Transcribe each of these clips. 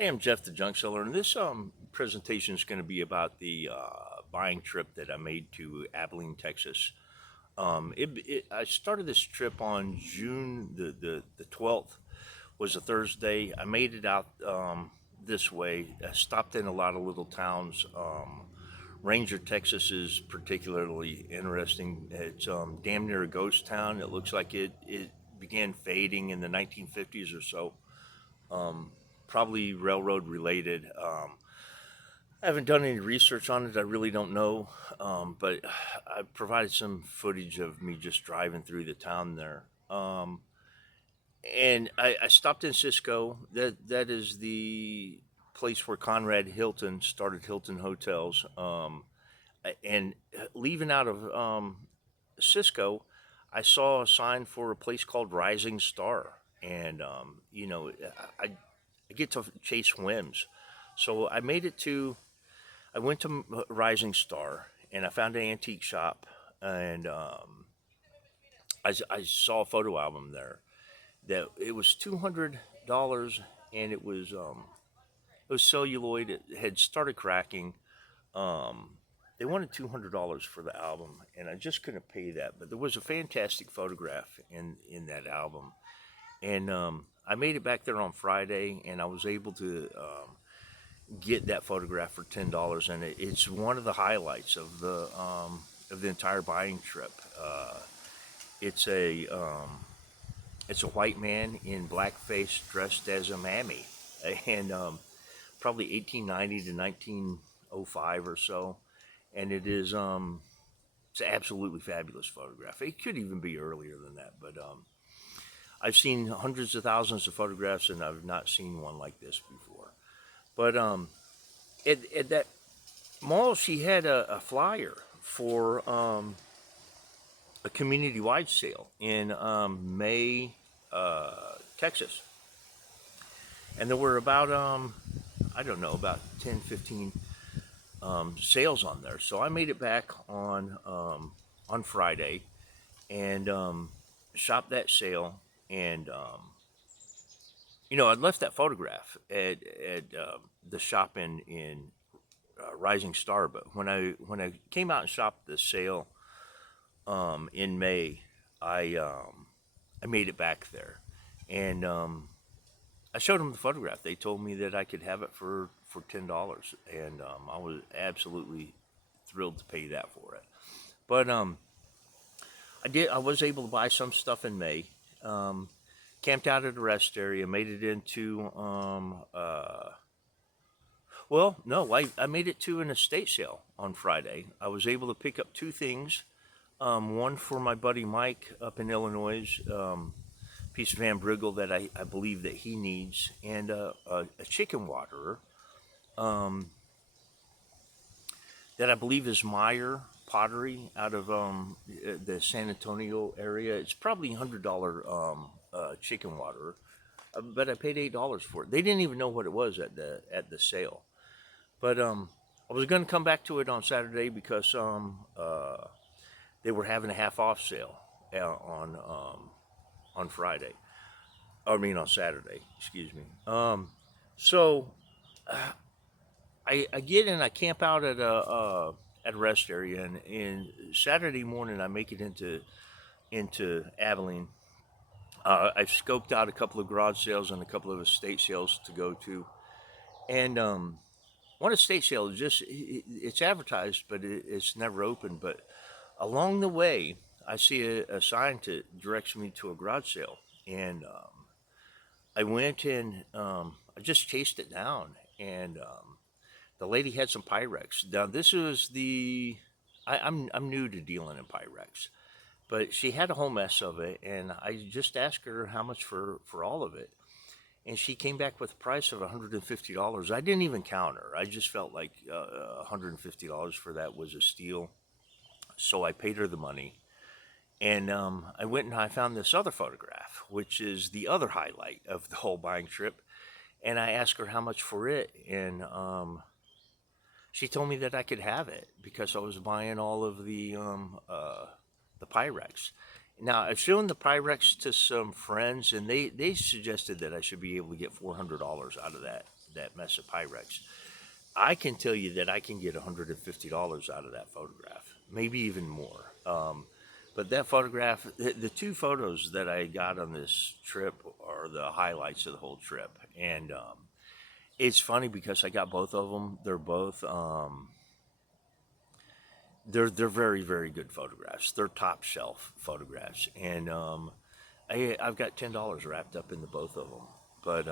Hey, I'm Jeff, the junk seller, and this presentation is going to be about the buying trip that I made to Abilene, Texas. I started this trip on June the 12th, was a Thursday. I made it out this way. I stopped in a lot of little towns. Ranger, Texas is particularly interesting. It's damn near a ghost town. It looks like it began fading in the 1950s or so, probably railroad related. I haven't done any research on it. I really don't know, but I provided some footage of me just driving through the town there. And I stopped in Cisco. That is the place where Conrad Hilton started Hilton Hotels. And leaving out of Cisco, I saw a sign for a place called Rising Star, and I I get to chase whims. So I went to Rising Star and I found an antique shop, and I saw a photo album there that it was $200, and it was celluloid. It had started cracking. Um, they wanted $200 for the album, and I just couldn't pay that. But there was a fantastic photograph in that album, and I made it back there on Friday, and I was able to get that photograph for $10, and it's one of the highlights of the entire buying trip. It's a it's a white man in blackface dressed as a mammy, and probably 1890 to 1905 or so, and it's an absolutely fabulous photograph. It could even be earlier than that, but I've seen hundreds of thousands of photographs, and I've not seen one like this before. But at that mall, she had a flyer for a community-wide sale in May, Texas, and there were about I don't know, about 10, 15 sales on there. So I made it back on Friday and shopped that sale, and I'd left that photograph at the shop in Rising Star, but when I came out and shopped the sale in May, I made it back there, and I showed them the photograph. They told me that I could have it for $10, and I was absolutely thrilled to pay that for it. But I was able to buy some stuff in May. Camped out at a rest area, made it into well, no, I made it to an estate sale on Friday. I was able to pick up two things. One for my buddy Mike up in Illinois, piece of Ambriggle that I believe that he needs, and a chicken waterer that I believe is Meyer Pottery out of the San Antonio area. It's probably $100 chicken waterer, but I paid $8 for it. They didn't even know what it was at the sale. But I was going to come back to it on Saturday because they were having a half off sale on Friday. I mean on Saturday, excuse me. So I get in, I camp out at a rest area, and Saturday morning I make it into Abilene. I've scoped out a couple of garage sales and a couple of estate sales to go to, and one estate sale is it's advertised, but it's never open. But along the way, I see a sign that directs me to a garage sale, and I went and I just chased it down, and the lady had some Pyrex. Now this was I'm new to dealing in Pyrex, but she had a whole mess of it, and I just asked her how much for all of it, and she came back with a price of $150. I didn't even count her. I just felt like $150 for that was a steal, so I paid her the money. And I went and I found this other photograph, which is the other highlight of the whole buying trip. And I asked her how much for it, and she told me that I could have it because I was buying all of the Pyrex. Now I've shown the Pyrex to some friends, and they suggested that I should be able to get $400 out of that that mess of Pyrex. I can tell you that I can get $150 out of that photograph, maybe even more. But that photograph, the two photos that I got on this trip are the highlights of the whole trip. And it's funny because I got both of them. They're both they're very, very good photographs. They're top shelf photographs, and I've got $10 wrapped up into both of them. But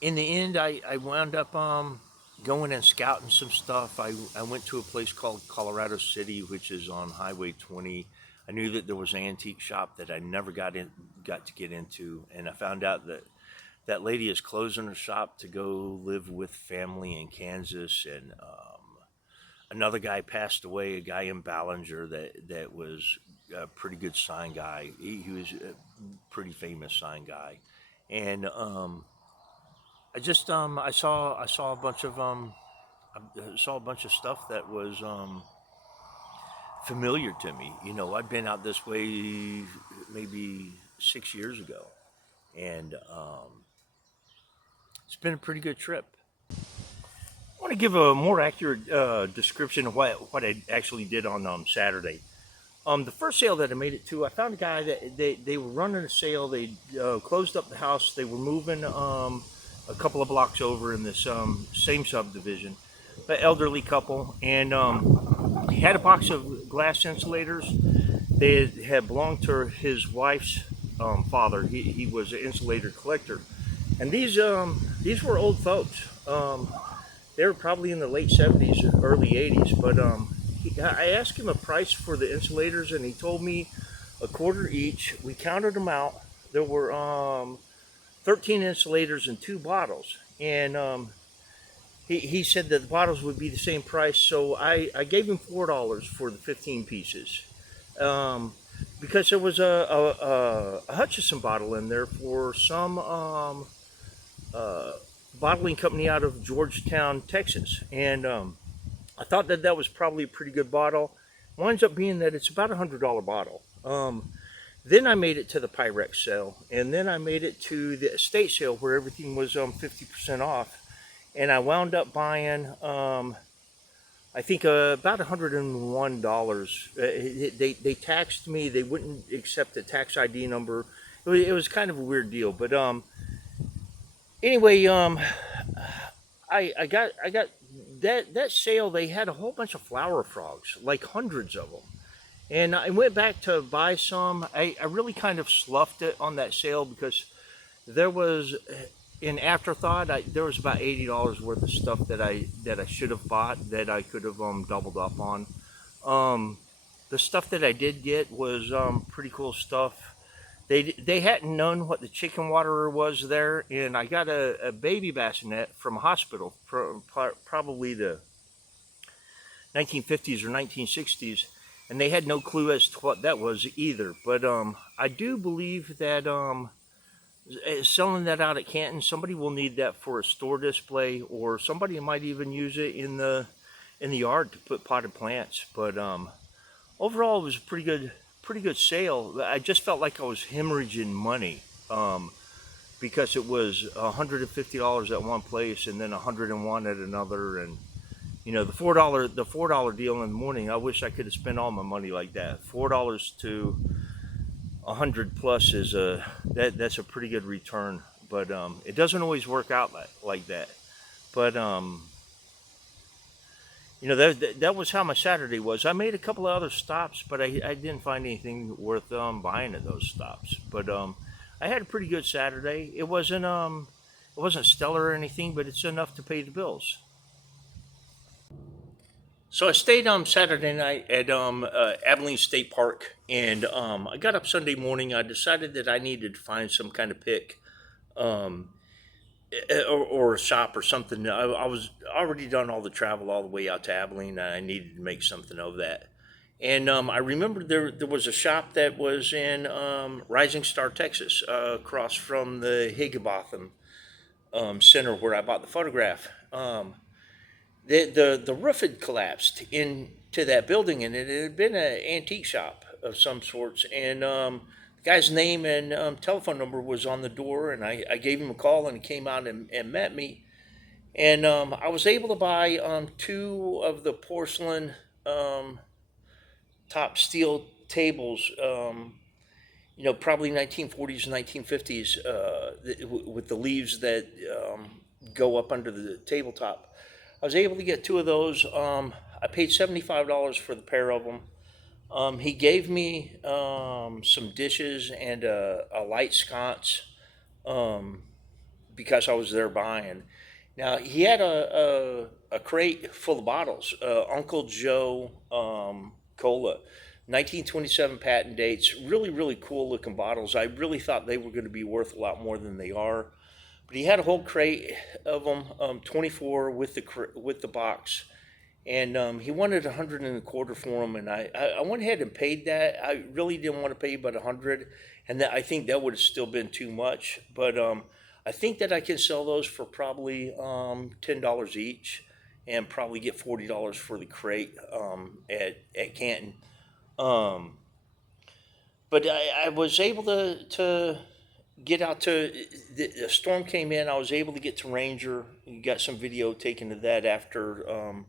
in the end, I wound up going and scouting some stuff. I went to a place called Colorado City, which is on Highway 20. I knew that there was an antique shop that I never got to get into, and I found out that that lady is closing her shop to go live with family in Kansas, and another guy passed away, a guy in Ballinger that was a pretty good sign guy. He was a pretty famous sign guy, and I saw a bunch of stuff that was familiar to me. You know, I'd been out this way maybe 6 years ago, and it's been a pretty good trip. I want to give a more accurate description of what I actually did on Saturday. The first sale that I made it to, I found a guy that they were running a sale. They closed up the house. They were moving a couple of blocks over in this same subdivision. An elderly couple, and he had a box of glass insulators. They had belonged to his wife's father. He was an insulator collector, and these were old folks. They were probably in the late 70s, early 80s, but I asked him a price for the insulators, and he told me a quarter each. We counted them out. There were 13 insulators in 2 bottles, and he said that the bottles would be the same price, so I gave him $4 for the 15 pieces. Because there was a Hutchison bottle in there for some bottling company out of Georgetown, Texas, and I thought that that was probably a pretty good bottle. Winds up being that it's about $100 bottle. Then I made it to the Pyrex sale, and then I made it to the estate sale where everything was 50% off, and I wound up buying I think about $101. They taxed me. They wouldn't accept the tax ID number. It was kind of a weird deal, but anyway, I got that sale. They had a whole bunch of flower frogs, like hundreds of them, and I went back to buy some. I really kind of sloughed it on that sale because there was, in afterthought, there was about $80 worth of stuff that I should have bought that I could have doubled up on. The stuff that I did get was pretty cool stuff. They hadn't known what the chicken waterer was there, and I got a baby bassinet from a hospital, probably the 1950s or 1960s, and they had no clue as to what that was either. But I do believe that selling that out at Canton, somebody will need that for a store display, or somebody might even use it in the yard to put potted plants. But overall, it was a pretty good sale. I just felt like I was hemorrhaging money because it was $150 at one place and then $101 at another, and you know, the $4 deal in the morning. I wish I could have spent all my money like that. $4 to 100 plus is that's a pretty good return, but it doesn't always work out like that. But you know, that was how my Saturday was. I made a couple of other stops, but I didn't find anything worth buying at those stops. But I had a pretty good Saturday. It wasn't stellar or anything, but it's enough to pay the bills. So I stayed Saturday night at Abilene State Park, and I got up Sunday morning. I decided that I needed to find some kind of pick, um, or a shop or something. I was already done all the travel all the way out to Abilene, and I needed to make something of that. And I remembered there was a shop that was in Rising Star, Texas, across from the Higginbotham Center where I bought the photograph. The roof had collapsed into that building, and it had been an antique shop of some sorts. And the guy's name and telephone number was on the door, and I gave him a call, and he came out and met me. And I was able to buy two of the porcelain um, top steel tables, probably 1940s, 1950s, with the leaves that go up under the tabletop. I was able to get two of those. I paid $75 for the pair of them. He gave me some dishes and a light sconce um, because I was there buying. Now he had a crate full of bottles. Uncle Joe Cola, 1927 patent dates. Really, really cool looking bottles. I really thought they were going to be worth a lot more than they are. But he had a whole crate of them, 24 with with the box, and he wanted 100 and a quarter for them, and I went ahead and paid that. I really didn't want to pay but 100, and I think that would have still been too much. But I think that I can sell those for probably $10 each, and probably get $40 for the crate at Canton. Um, but I was able to get out to the storm came in. I was able to get to Ranger. You got some video taken of that after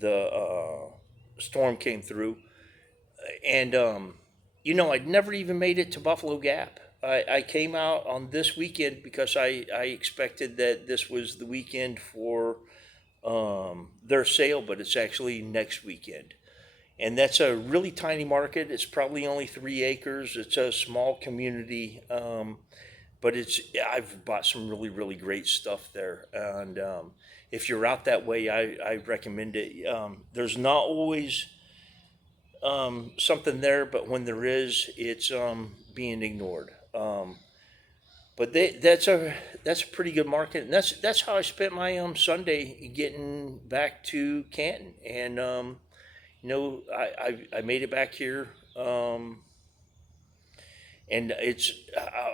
the storm came through, and I'd never even made it to Buffalo Gap. I came out on this weekend because I expected that this was the weekend for their sale, but it's actually next weekend. And that's a really tiny market. It's probably only 3 acres. It's a small community, but I've bought some really really great stuff there. And if you're out that way, I recommend it. There's not always something there, but when there is, it's being ignored. But that's a pretty good market, and that's how I spent my Sunday getting back to Canton. And I made it back here, and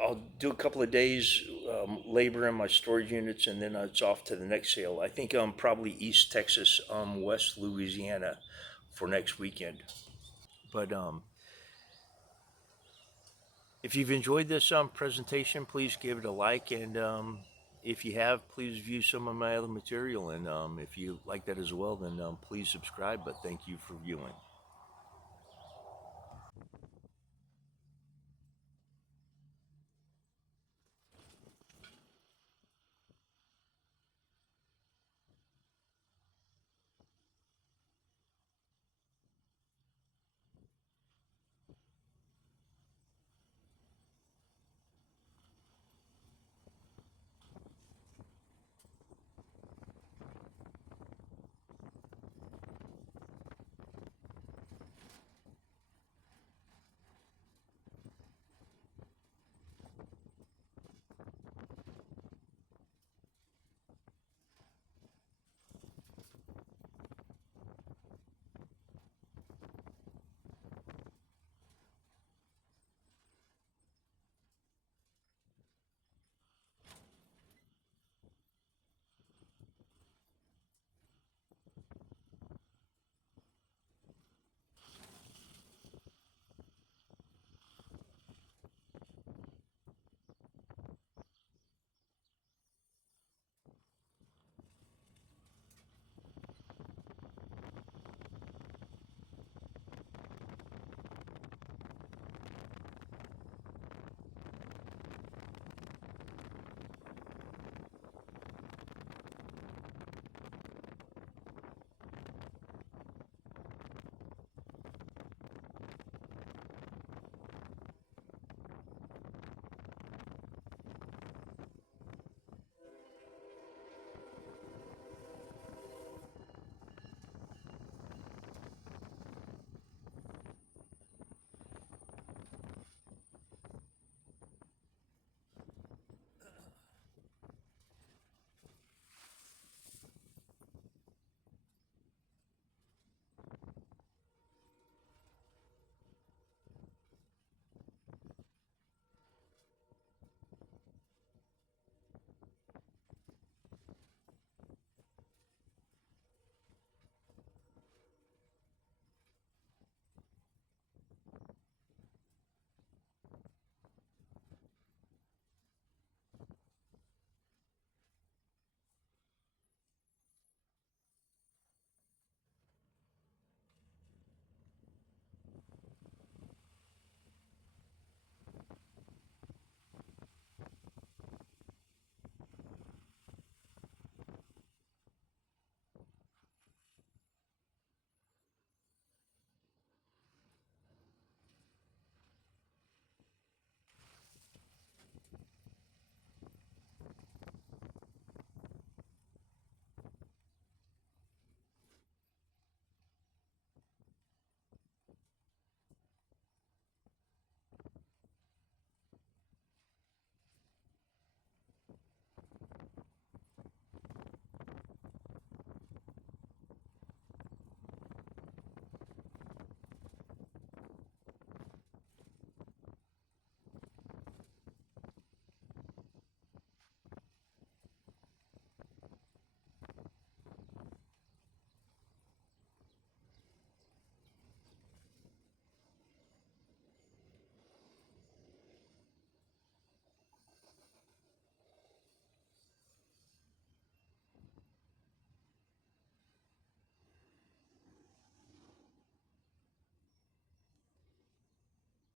I'll do a couple of days labor in my storage units, and then it's off to the next sale. I think probably East Texas, West Louisiana, for next weekend. But if you've enjoyed this presentation, please give it a like, and if you have, please view some of my other material. And if you like that as well, then please subscribe. But thank you for viewing.